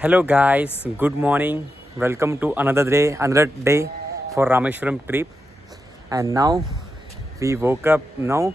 Hello guys, good morning. Welcome to another day for Rameshwaram trip. And now we woke up. Now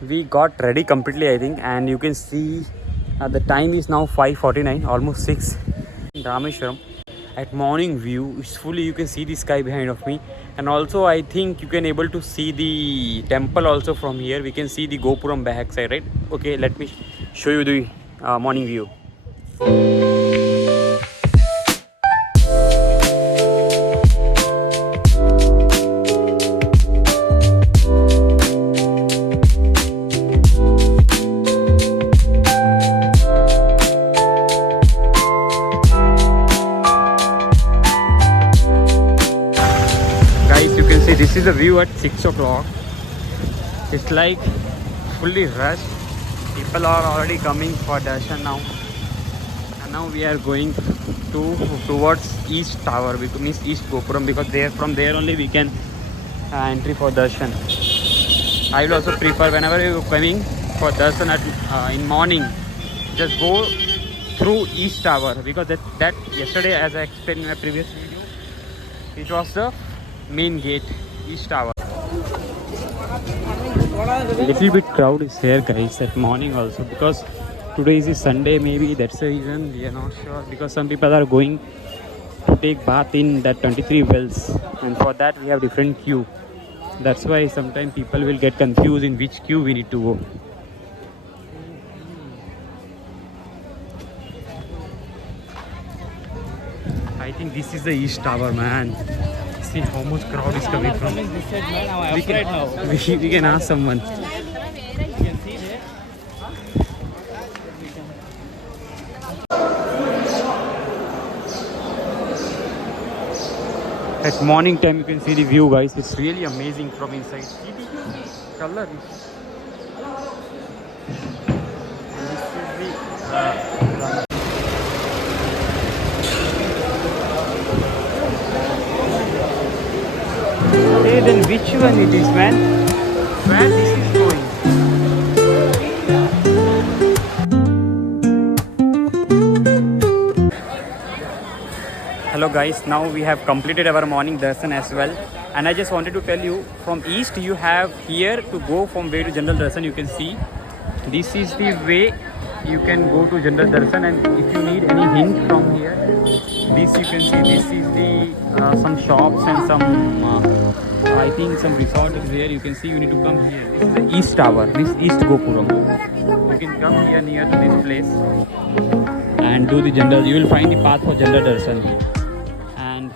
we got ready completely, I think. And you can see the time is now 5:49, almost 6 in Rameshwaram. At morning view, it's fully you can see the sky behind of me. And also I think you can able to see the temple also from here. We can see the Gopuram back side, right? Okay, let me show you the morning view. Guys, you can see this is the view at 6 o'clock. It's like fully rushed. People are already coming for darshan now. And now we are going towards East Tower, because means East Gopuram, because there from there only we can entry for darshan. I will also prefer whenever you are coming for darshan at in morning, just go through East Tower, because that yesterday, as I explained in my previous video, it was the main gate, East Tower. Little bit crowd is here guys at morning also, because today is a Sunday, maybe that's the reason we are not sure, because some people are going to take bath in that 23 wells, and for that we have different queue. That's why sometimes people will get confused in which queue we need to go. I think this is the East Tower, man. See how much crowd is coming from. We can ask someone. At morning time, you can see the view, guys. It's really amazing from inside. See the color. And this is the. Hey, then which one it is, man? Where this is going? Hello guys, now we have completed our morning darshan as well, and I just wanted to tell you, from east you have here to go from way to general darshan. You can see this is the way you can go to general darshan, and if you need any hint from here, this you can see, this is the some shops and some I think some resort is there. You can see you need to come here. This is the East Tower, this East Gopuram. You can come here near to this place and do the general. You will find the path for general darshan. And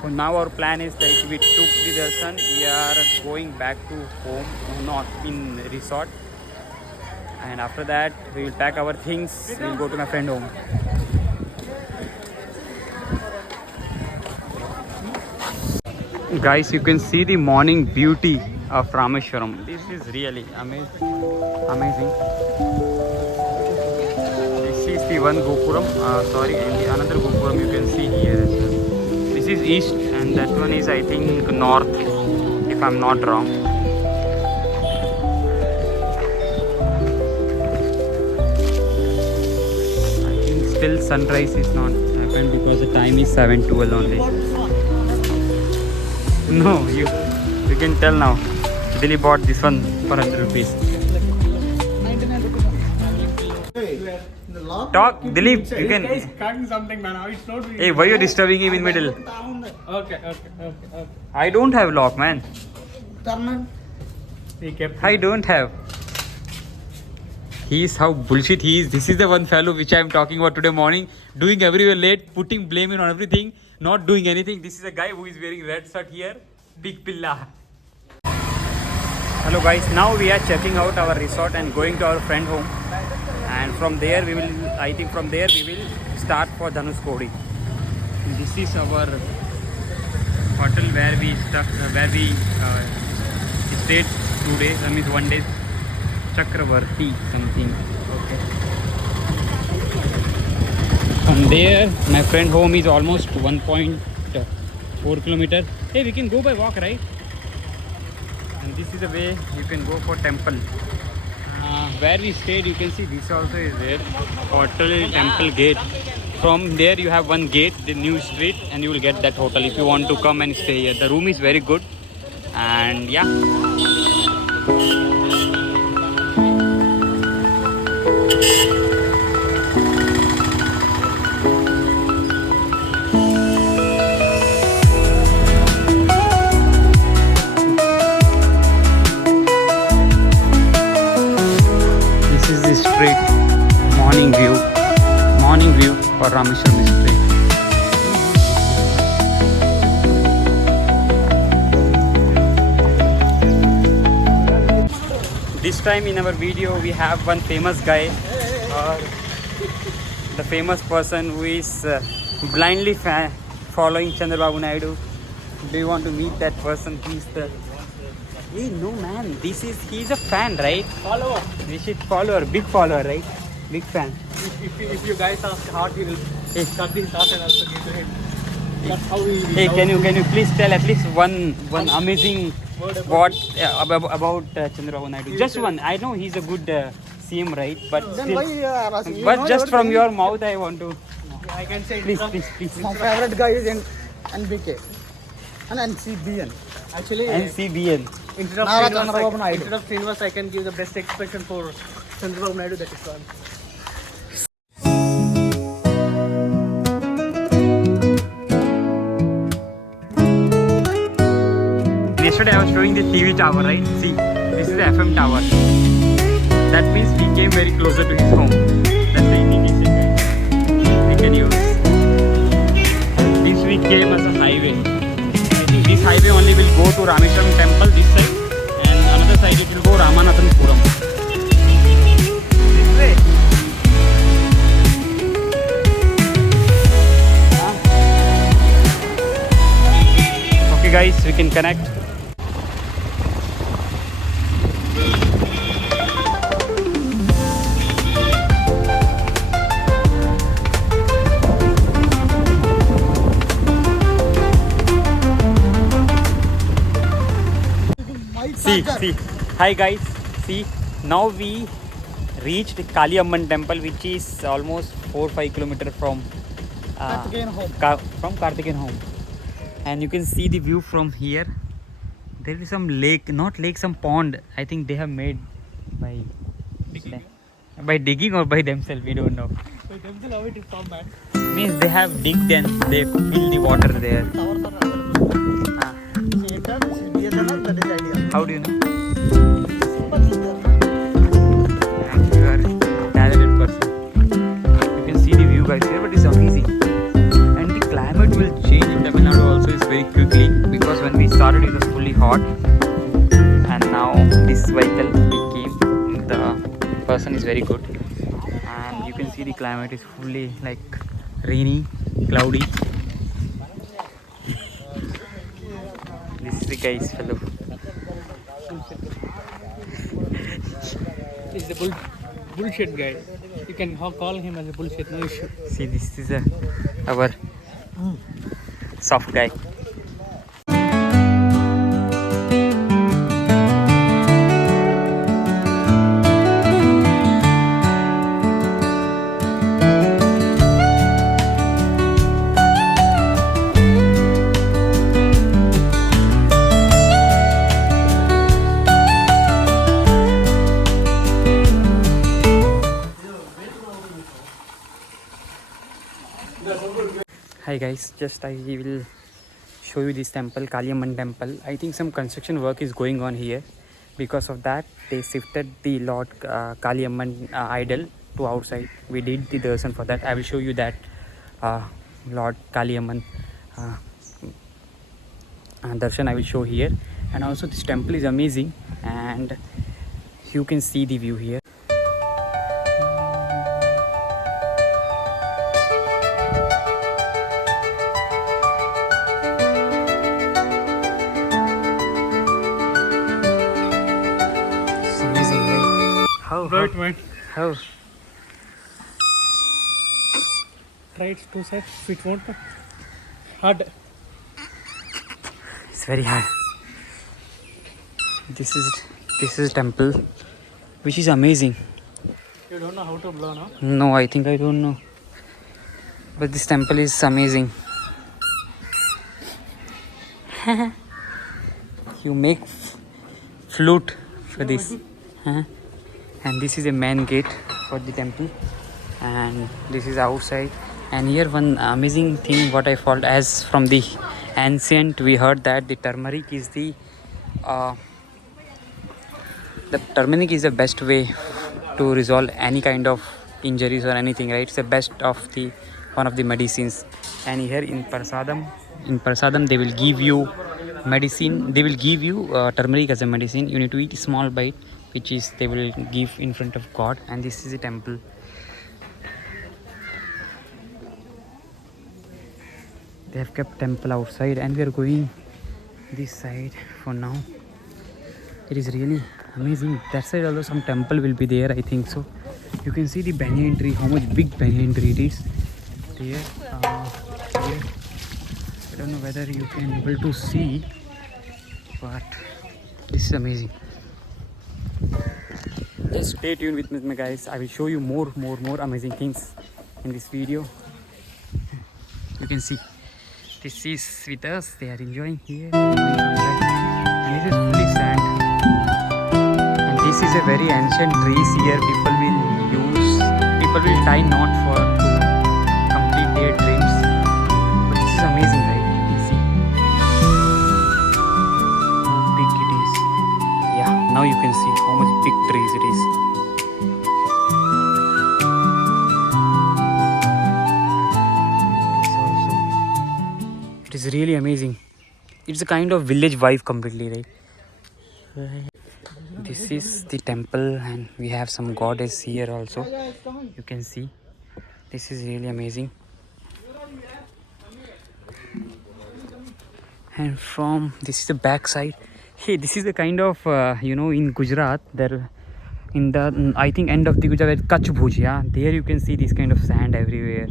for now our plan is that we took the darshan, we are going back to home, not in resort. And after that we will pack our things, we will go to my friend home. Guys, you can see the morning beauty of Rameshwaram. This is really amazing. This is the one Gopuram, and the another Gopuram you can see here as well. This is east and that one is, I think, north, if I'm not wrong. I think still sunrise is not happened because the time is 7:12 only. No, you can tell now. Dilip bought this one for 100 rupees. Talk, Dilip. You can. This guy is cutting something, man. It's not really. Hey, why you disturbing him in middle? Okay. I don't have lock, man. He kept. I don't have. He is how bullshit he is. This is the one fellow which I am talking about today morning. Doing everywhere late, putting blame on everything, not doing anything. This is a guy who is wearing red shirt here. Big Pilla. Hello guys, now we are checking out our resort and going to our friend home. And from there we will, I think from there we will start for Dhanushkodi. This is our hotel where we stayed 2 days, I mean 1 day. Chakravarti something. Okay. From there, my friend home is almost 1.4 kilometer. Hey, we can go by walk, right? And this is the way you can go for temple. Where we stayed, you can see this also is there. Hotel Temple Gate. From there you have one gate, the new street, and you will get that hotel if you want to come and stay here. The room is very good, and yeah. This is the street morning view for Rameshwaram street. This time in our video we have one famous guy, the famous person who is blindly following Chandrababu Naidu. Do you want to meet that person? He's the no man, he's a fan, right? Follow. Follower, big follower, right? Big fan. If you guys ask heart, he will cut his heart and also give to him. That's how we. Hey, can you please tell at least one amazing word about Chandrababu Naidu? Just one. I know he's a good CM, right? But Then still, why you are asking? but just from your mouth, I want to. I can say Please. My favorite guy is in NBK and NCBN. Actually, NCBN. instead of Nara Srinivas, Chandrababu Naidu. instead of Srinivas, I can give the best expression for Chandrababu Naidu. That is one. Yesterday I was showing the TV tower, right? See, this is the FM tower. That means we came very closer to his home. That's the indication, guys. We can use. This we came as a highway. I think this highway only will go to Rameshwaram temple this side, and another side it will go Ramanathanpuram. This way. Okay guys, we can connect. See. Hi guys. See, now we reached Kali Amman temple, which is almost 4-5 kilometers from Karthikeyan home. From Karthikeyan home. And you can see the view from here. There is some lake, not lake, some pond. I think they have made by digging or by themselves. We don't know. So themselves how it is from, man. Means they have digged and they fill the water there. Towers are available. Ah, See, it is BSNL, that is the idea. how do you know? Simple is there. And you are a talented person. You can see the view guys here, but it's amazing. And the climate will change in Tamil Nadu also is very quickly, because when we started it was fully hot, and now this vehicle became, the person is very good, and you can see the climate is fully like rainy, cloudy. This is the guy's fellow. He's the bullshit guy. You can call him as a bullshit, no issue. See, this is our soft guy. Hi guys, just I will show you this temple, Kali Amman temple. I think some construction work is going on here. Because of that, they shifted the Lord Kali Amman idol to outside. We did the darshan for that. I will show you that Lord Kali Amman darshan I will show here. And also this temple is amazing, and you can see the view here. Right, man. How? Try it 2 sides. It won't. Hard. It's very hard. This is temple, which is amazing. You don't know how to blow, no? No, I think I don't know. But this temple is amazing. You make flute for this. And this is a main gate for the temple. And this is outside. And here one amazing thing what I found, as from the ancient we heard that the turmeric is the turmeric is the best way to resolve any kind of injuries or anything, right? It's the best of the one of the medicines. And here in prasadam they will give you medicine. They will give you turmeric as a medicine. You need to eat a small bite, which is they will give in front of God. And this is a temple. They have kept temple outside, and we are going this side for now. It is really amazing. That side also some temple will be there, I think so. You can see the banyan tree, how much big banyan tree it is there. Here. I don't know whether you can able to see, but this is amazing. Just stay tuned with me, guys. I will show you more amazing things in this video. You can see this is with us. They are enjoying here. And this is fully sand. And this is a very ancient trees here. People will tie knot for to complete their dreams. But this is amazing, right? You can see how big it is. Yeah, now you can see how much big trees it is. It is really amazing. It's a kind of village vibe completely, right? This is the temple, and we have some goddess here also. You can see. This is really amazing. And from this is the back side. Hey, this is the kind of in Gujarat there, in the I think end of the Gujarat, Kutch Bhuj, yeah, there you can see this kind of sand everywhere.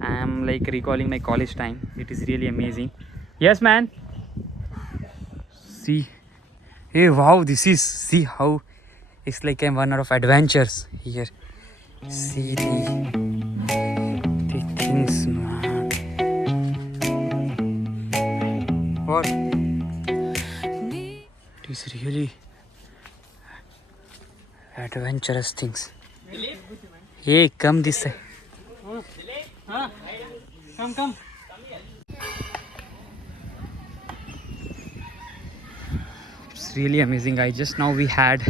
I am like recalling my college time. It is really amazing. Yes, man. See, hey, wow, see how it's like a one of adventures here. See the things, man. What? It is really adventurous things. Hey, come this side. Come. It's really amazing, guys. Just now we had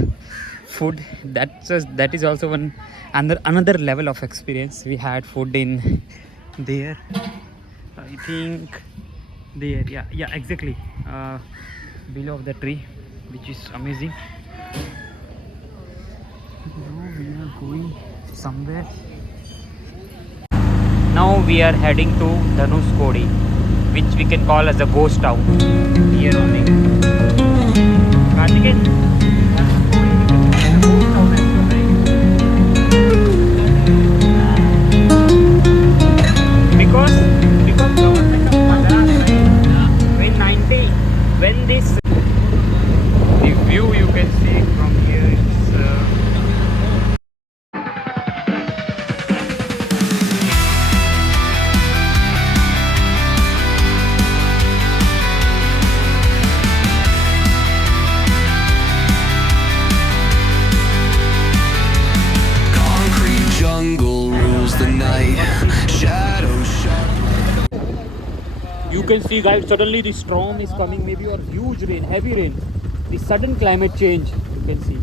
food. That is also another level of experience. We had food in there. I think there. Yeah, exactly. Below the tree, which is amazing. Now we are going somewhere. Now we are heading to Dhanushkodi, which we can call as a ghost town here only. Karthikeyan, because government of Madras, when this the view you can see from here is you can see, guys, suddenly the storm is coming, maybe, or huge rain, heavy rain. The sudden climate change, you can see.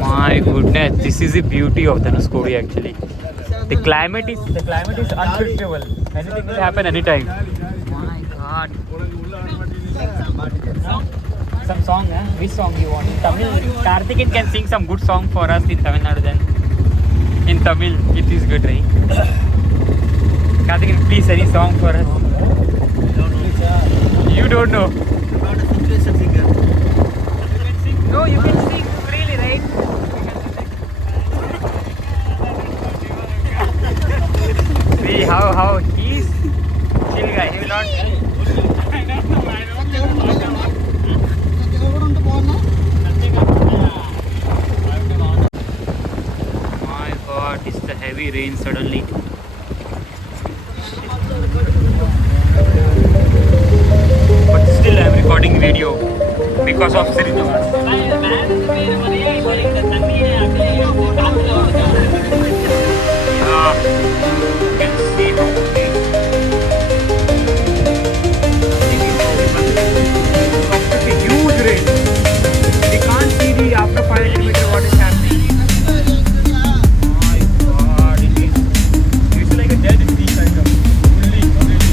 My goodness, this is the beauty of Dhanushkodi actually. The climate is unpredictable. Anything will happen anytime. My God. Some song, eh? Which song you want? In Tamil, Karthikeyan can sing some good song for us in Tamil Nadu then. In Tamil, it is good, right? Karthikeyan, please any song for us. You don't know. About a situation singer. You can sing. No, you can sing freely, right? See how he's chill guy. He will not. rain suddenly. But still I'm recording video because of Srinavar. Yeah, you can see how completely huge rain. We can't see the after 500 meter what is happening. My God, it's like a dead sea kind of. Fully, completely.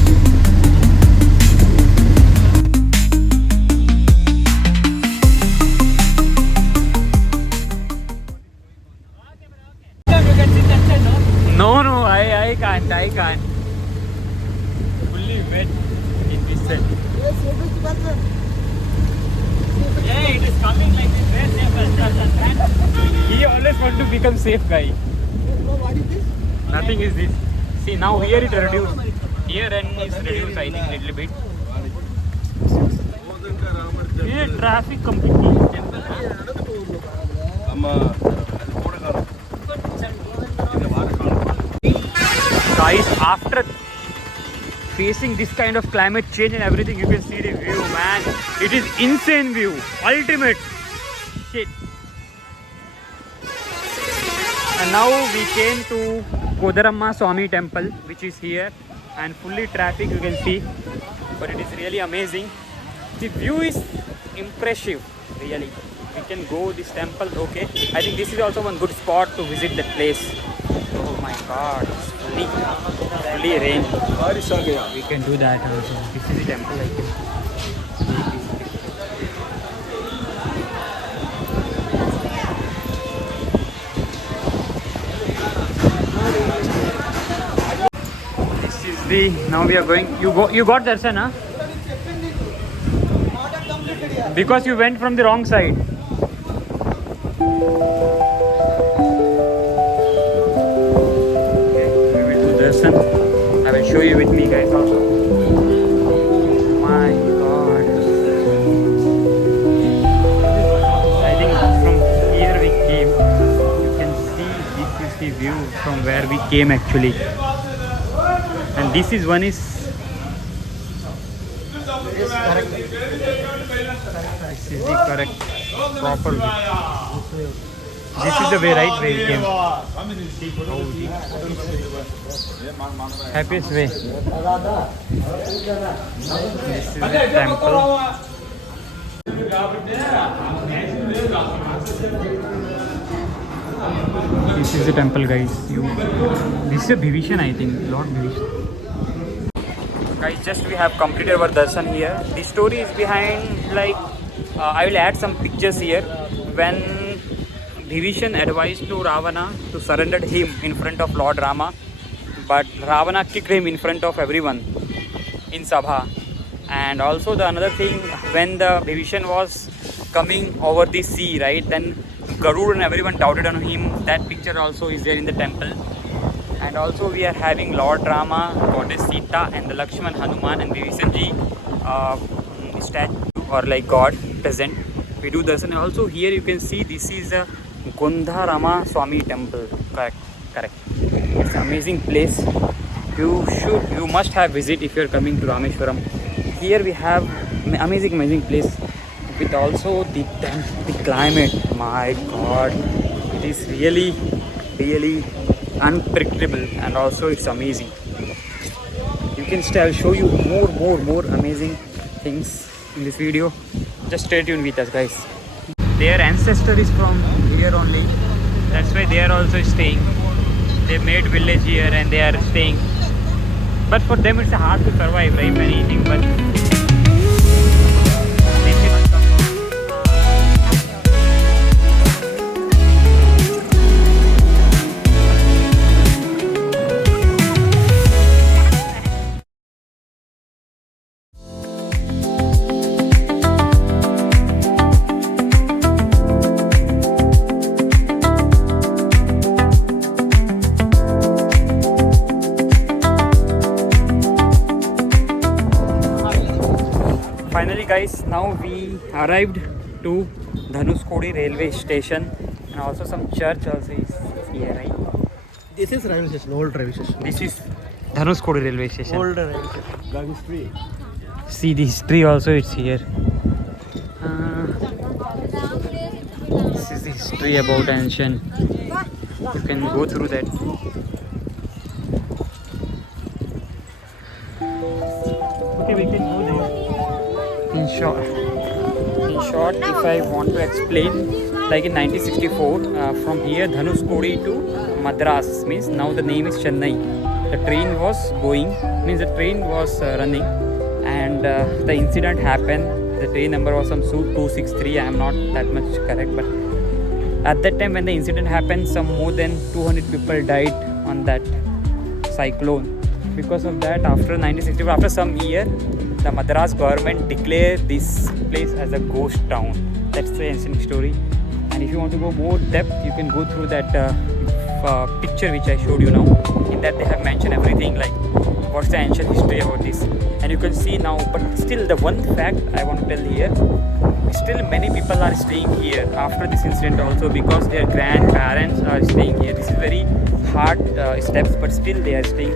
No, I can't. Fully wet in this set. Yeah, it is coming like this. Very safe. He always want to become safe guy. What is this? Nothing is this. See now here it reduced. Here and it's reduced I think little bit. Here traffic completely. Guys, after facing this kind of climate change and everything, you can see the view, man. It is insane view, ultimate shit. And now we came to Kodaramma Swami temple, which is here, and fully traffic you can see, but it is really amazing. The view is impressive, really. We can go this temple, okay. I think this is also one good spot to visit that place. Oh my God, it's fully rain. We can do that also. This is the temple I think. This is the, now we are going, you got darshan, huh? Because you went from the wrong side. I will show you with me guys also. My God. I think from here we came. You can see this is the view from where we came actually. And this is one is this is the correct proper view. This is the way, right, where we came. Happiest way. This is the temple. This is the temple, guys. This is a Bhivishan, I think. Lord Bhivishan. Guys, just we have completed our darshan here. The story is behind, like, I will add some pictures here. When Bhivishan advised to Ravana to surrender him in front of Lord Rama, but Ravana kicked him in front of everyone in Sabha. And also the another thing, when the Bhivishan was coming over the sea, right, then Garud and everyone doubted on him. That picture also is there in the temple. And also we are having Lord Rama, Goddess Sita, and the Lakshman, Hanuman and Bhivishan ji statue or like God present. We do this, and also here you can see this is a Kodaramma Swami temple. Correct. It's an amazing place. You must have visit if you are coming to Rameshwaram. Here we have amazing place with also the climate. My God, it is really unpredictable, and also it's amazing. You can stay. I'll show you more amazing things in this video. Just stay tuned with us, guys. Their ancestor is from here only. That's why they are also staying. They made village here and they are staying. But for them it's hard to survive, right? Anything, but finally guys, now we arrived to Dhanuskodi railway station, and also some church also is here, right? This is railway station, old railway station. This is Dhanuskodi railway station. Old railway station. Got history. See the history also, it's here. This is the history about ancient. You can go through that. Okay, we can go there. In short, if I want to explain, like in 1964, from here Dhanuskodi to Madras, means now the name is Chennai. The train was going, means the train was running, and the incident happened. The train number was some 263. I am not that much correct, but at that time when the incident happened, some more than 200 people died on that cyclone. Because of that, after 1964, after some year, the Madras government declared this place as a ghost town. That's the ancient story. And if you want to go more depth, you can go through that picture which I showed you now. In that they have mentioned everything, like what's the ancient history about this. And you can see now, but still the one fact I want to tell here, still many people are staying here after this incident also, because their grandparents are staying here. This is very hard steps, but still they are staying.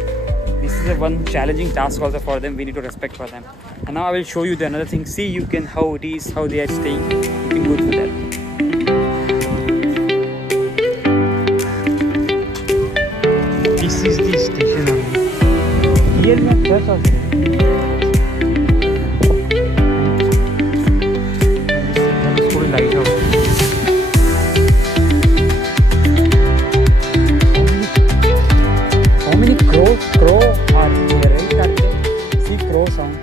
This is a one challenging task also for them. We need to respect for them. And now I will show you the another thing. See, you can how it is, how they are staying. You can go through that. This is the station only. Here we have church also. Dhanuskodi lighthouse. How many crow are here, right? Karthik? See crow sound.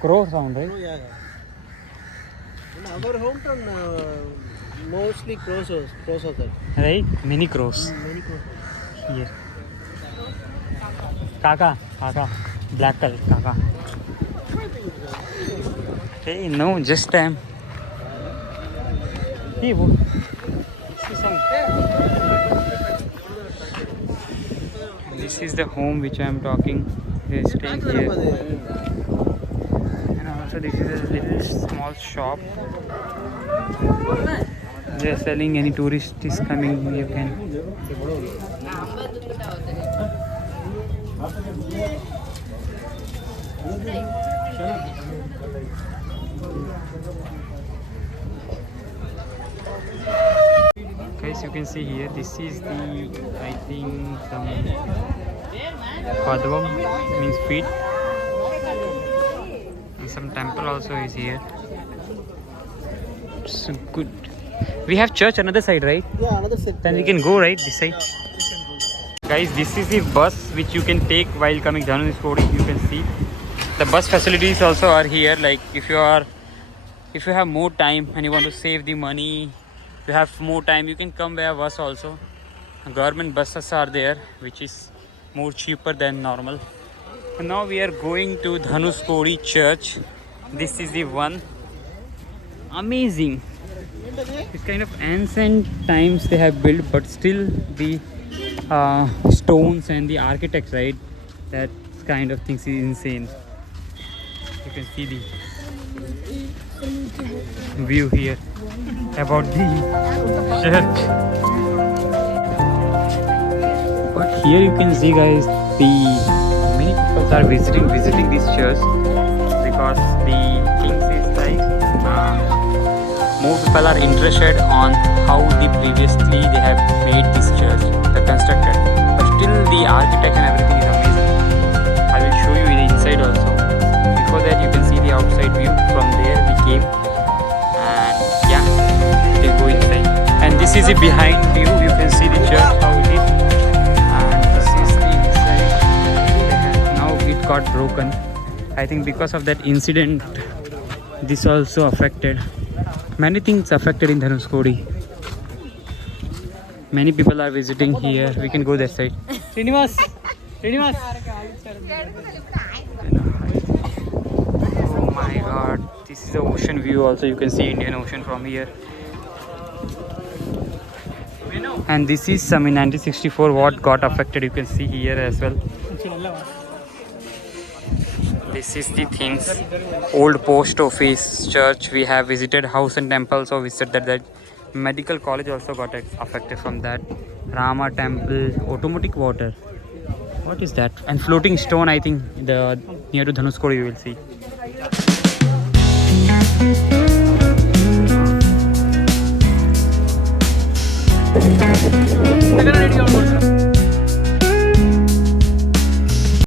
Crow sound, right? Oh, yeah. In our hometown, mostly crows are there. Right? Many crows. Many crows. Here. Kaka. Black color, Kaka. Hey, no, just time. Hey, wo. See some. This is the home which I am talking. They are staying here. And also this is a little small shop. They are selling, any tourist is coming, you can. Guys, you can see here, this is the, I think, some Padvam, means feet, and some temple also is here. It's good. We have church another side, right? Yeah, another set. Then we can go right this side. Guys, this is the bus which you can take while coming down in Dhanuskodi. You can see the bus facilities also are here. Like if you have more time and you want to save the money, you have more time, you can come via bus also. Government buses are there, which is more cheaper than normal. And now we are going to Dhanuskodi church. This is the one. Amazing. It's kind of ancient times they have built, but still the stones and the architects, right? That kind of things is insane. You can see the view here about the church. But here you can see, guys, the many people are visiting this church, because the things is like more people are interested on how previously they have made this church, the constructed. But still the architect and everything is amazing. I will show you the inside also. Before that, you can see the outside view. From there we came, and yeah, we will go inside. And this is the behind view. You can see the church how it is, and this is the inside. Now it got broken. I think because of that incident, this also affected. Many things affected in Dhanuskodi. Many people are visiting here. We can go that side. Srinivas! Oh my god. This is the ocean view also. You can see Indian Ocean from here. And this is some in 1964 what got affected. You can see here as well. This is the things. Old post office, church. We have visited house and temple, so visited that medical college also got affected from that. Rama temple, automatic water. What is that? And floating stone, I think the near to Dhanuskodi you will see. Second ready.